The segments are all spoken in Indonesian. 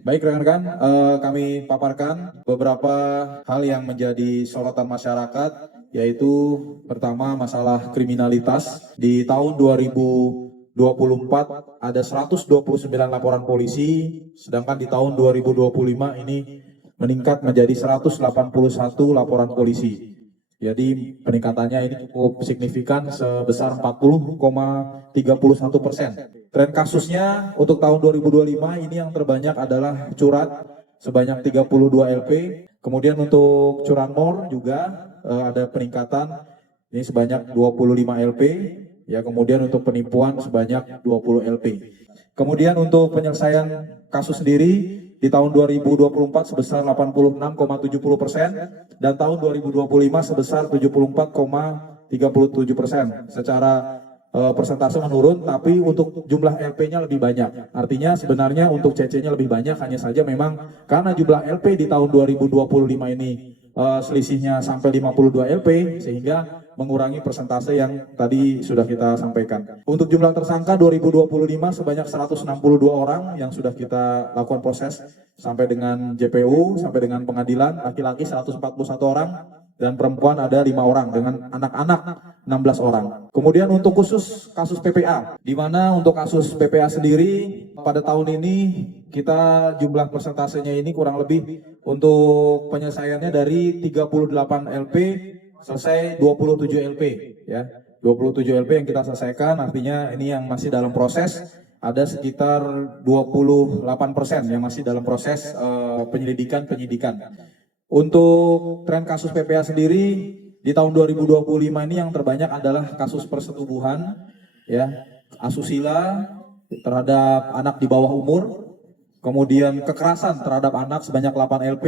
Baik rekan-rekan, kami paparkan beberapa hal yang menjadi sorotan masyarakat, yaitu pertama masalah kriminalitas. Di tahun 2024 ada 129 laporan polisi, sedangkan di tahun 2025 ini meningkat menjadi 181 laporan polisi. Jadi peningkatannya ini cukup signifikan sebesar 40,31%. Tren kasusnya untuk tahun 2025 ini yang terbanyak adalah curat sebanyak 32 LP. Kemudian untuk curanmor juga ada peningkatan ini sebanyak 25 LP. Ya, kemudian untuk penipuan sebanyak 20 LP. Kemudian untuk penyelesaian kasus sendiri di tahun 2024 sebesar 86,70% dan tahun 2025 sebesar 74,37%. Secara persentase menurun, tapi untuk jumlah LP-nya lebih banyak. Artinya sebenarnya untuk CC-nya lebih banyak, hanya saja memang karena jumlah LP di tahun 2025 ini selisihnya sampai 52 LP, sehingga mengurangi persentase yang tadi sudah kita sampaikan. Untuk jumlah tersangka 2025 sebanyak 162 orang yang sudah kita lakukan proses sampai dengan JPU, sampai dengan pengadilan. Laki-laki 141 orang dan perempuan ada 5 orang, dengan anak-anak 16 orang. Kemudian untuk khusus kasus PPA, di mana untuk kasus PPA sendiri pada tahun ini kita jumlah persentasenya ini kurang lebih untuk penyelesaiannya dari 38 LP selesai 27 LP, ya. 27 LP yang kita selesaikan, artinya ini yang masih dalam proses ada sekitar 28% yang masih dalam proses penyidikan. Untuk tren kasus PPA sendiri di tahun 2025 ini yang terbanyak adalah kasus persetubuhan, ya, asusila terhadap anak di bawah umur, kemudian kekerasan terhadap anak sebanyak 8 LP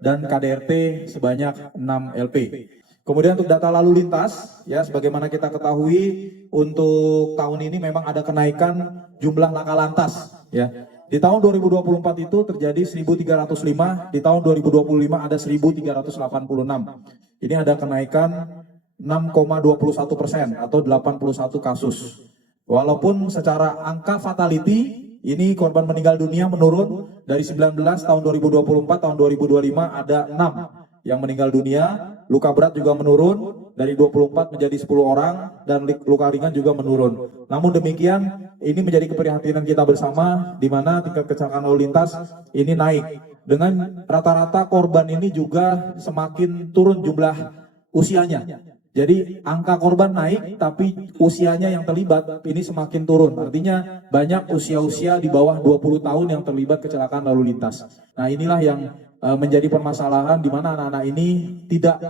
dan KDRT sebanyak 6 LP. Kemudian untuk data lalu lintas, ya, sebagaimana kita ketahui untuk tahun ini memang ada kenaikan jumlah laka lantas, ya. Di tahun 2024 itu terjadi 1.305, di tahun 2025 ada 1.386. Ini ada kenaikan 6,21% atau 81 kasus. Walaupun secara angka fatality ini korban meninggal dunia menurun dari 19 tahun 2024, tahun 2025 ada 6 yang meninggal dunia, luka berat juga menurun dari 24 menjadi 10 orang, dan luka ringan juga menurun. Namun demikian, ini menjadi keprihatinan kita bersama, di mana tingkat kecelakaan lalu lintas ini naik. Dengan rata-rata korban ini juga semakin turun jumlah usianya. Jadi angka korban naik, tapi usianya yang terlibat ini semakin turun. Artinya banyak usia-usia di bawah 20 tahun yang terlibat kecelakaan lalu lintas. Nah, inilah yang menjadi permasalahan di mana anak-anak ini tidak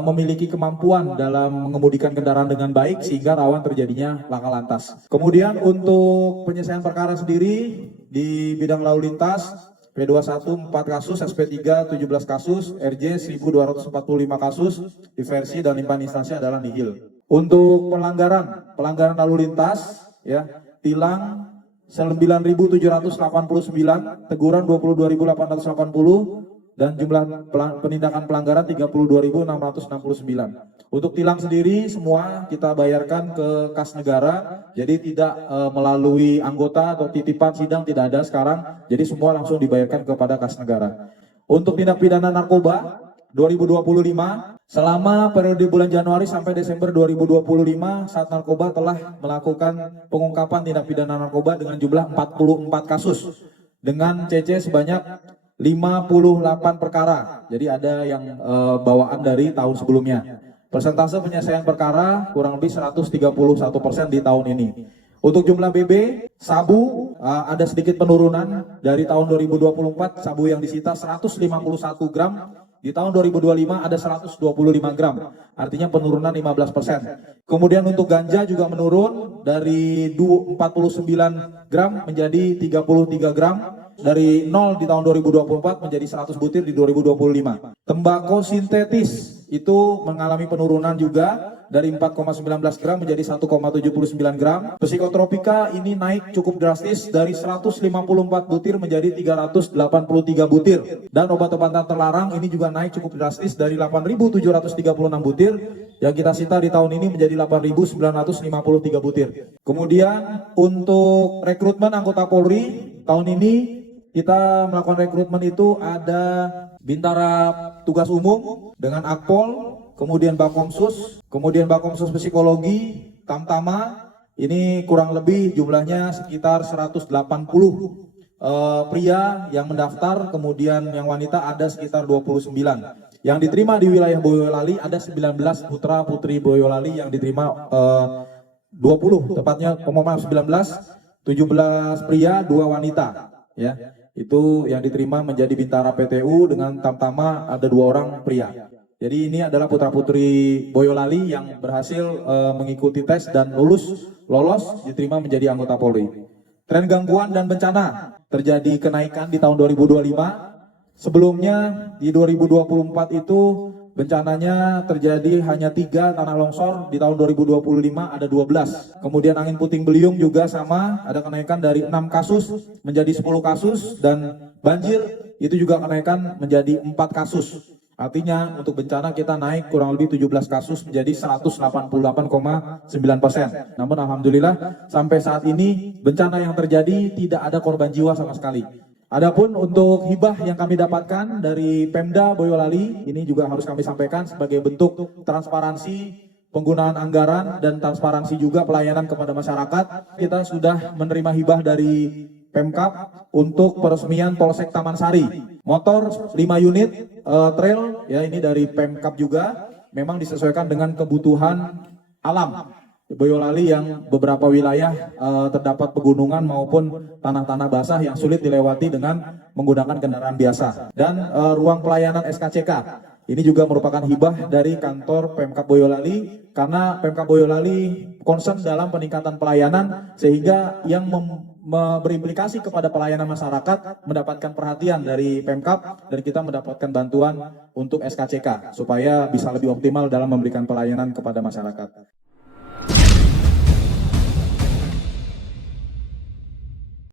memiliki kemampuan dalam mengemudikan kendaraan dengan baik sehingga rawan terjadinya laka lantas. Kemudian untuk penyelesaian perkara sendiri di bidang lalu lintas, P21 4 kasus, SP3 17 kasus, RJ 1245 kasus, diversi dan limpahan instansi adalah nihil. Untuk pelanggaran lalu lintas, ya, tilang 9.789, teguran 22.880, dan jumlah penindakan pelanggaran 32.669. Untuk tilang sendiri semua kita bayarkan ke kas negara, jadi tidak melalui anggota atau titipan sidang, tidak ada sekarang, jadi semua langsung dibayarkan kepada kas negara. Untuk tindak pidana narkoba 2025, selama periode bulan Januari sampai Desember 2025, Sat Narkoba telah melakukan pengungkapan tindak pidana narkoba dengan jumlah 44 kasus dengan CC sebanyak 58 perkara. Jadi ada yang bawaan dari tahun sebelumnya. Persentase penyelesaian perkara kurang lebih 131% di tahun ini. Untuk jumlah BB, sabu ada sedikit penurunan dari tahun 2024, sabu yang disita 151 gram. Di tahun 2025 ada 125 gram, artinya penurunan 15%. Kemudian untuk ganja juga menurun dari 49 gram menjadi 33 gram. Dari 0 di tahun 2024 menjadi 100 butir di 2025. Tembakau sintetis itu mengalami penurunan juga dari 4,19 gram menjadi 1,79 gram. Psikotropika ini naik cukup drastis dari 154 butir menjadi 383 butir. Dan obat-obatan terlarang ini juga naik cukup drastis dari 8.736 butir yang kita sita di tahun ini menjadi 8.953 butir. Kemudian untuk rekrutmen anggota Polri tahun ini kita melakukan rekrutmen itu ada Bintara Tugas Umum dengan Akpol, kemudian Bakomsus, kemudian Bakomsus Psikologi, Tamtama. Ini kurang lebih jumlahnya sekitar 180 pria yang mendaftar, kemudian yang wanita ada sekitar 29. Yang diterima di wilayah Boyolali ada 19 putra putri Boyolali yang diterima 20, tepatnya 19, 17 pria, 2 wanita, ya. Itu yang diterima menjadi Bintara PTU. Dengan Tamtama ada 2 orang pria. Jadi ini adalah putra putri Boyolali yang berhasil mengikuti tes dan lolos diterima menjadi anggota Polri. Tren gangguan dan bencana terjadi kenaikan di tahun 2025. Sebelumnya di 2024 itu bencananya terjadi hanya 3 tanah longsor, di tahun 2025 ada 12. Kemudian angin puting beliung juga sama, ada kenaikan dari 6 kasus menjadi 10 kasus, dan banjir itu juga kenaikan menjadi 4 kasus. Artinya untuk bencana kita naik kurang lebih 17 kasus menjadi 188,9%. Namun alhamdulillah sampai saat ini bencana yang terjadi tidak ada korban jiwa sama sekali. Adapun untuk hibah yang kami dapatkan dari Pemda Boyolali, ini juga harus kami sampaikan sebagai bentuk transparansi penggunaan anggaran dan transparansi juga pelayanan kepada masyarakat. Kita sudah menerima hibah dari Pemkab untuk peresmian Polsek Taman Sari. Motor 5 unit trail, ya, ini dari Pemkab juga, memang disesuaikan dengan kebutuhan alam Boyolali yang beberapa wilayah terdapat pegunungan maupun tanah-tanah basah yang sulit dilewati dengan menggunakan kendaraan biasa. Dan ruang pelayanan SKCK ini juga merupakan hibah dari kantor Pemkab Boyolali, karena Pemkab Boyolali concern dalam peningkatan pelayanan sehingga yang berimplikasi kepada pelayanan masyarakat mendapatkan perhatian dari Pemkab, dan kita mendapatkan bantuan untuk SKCK supaya bisa lebih optimal dalam memberikan pelayanan kepada masyarakat.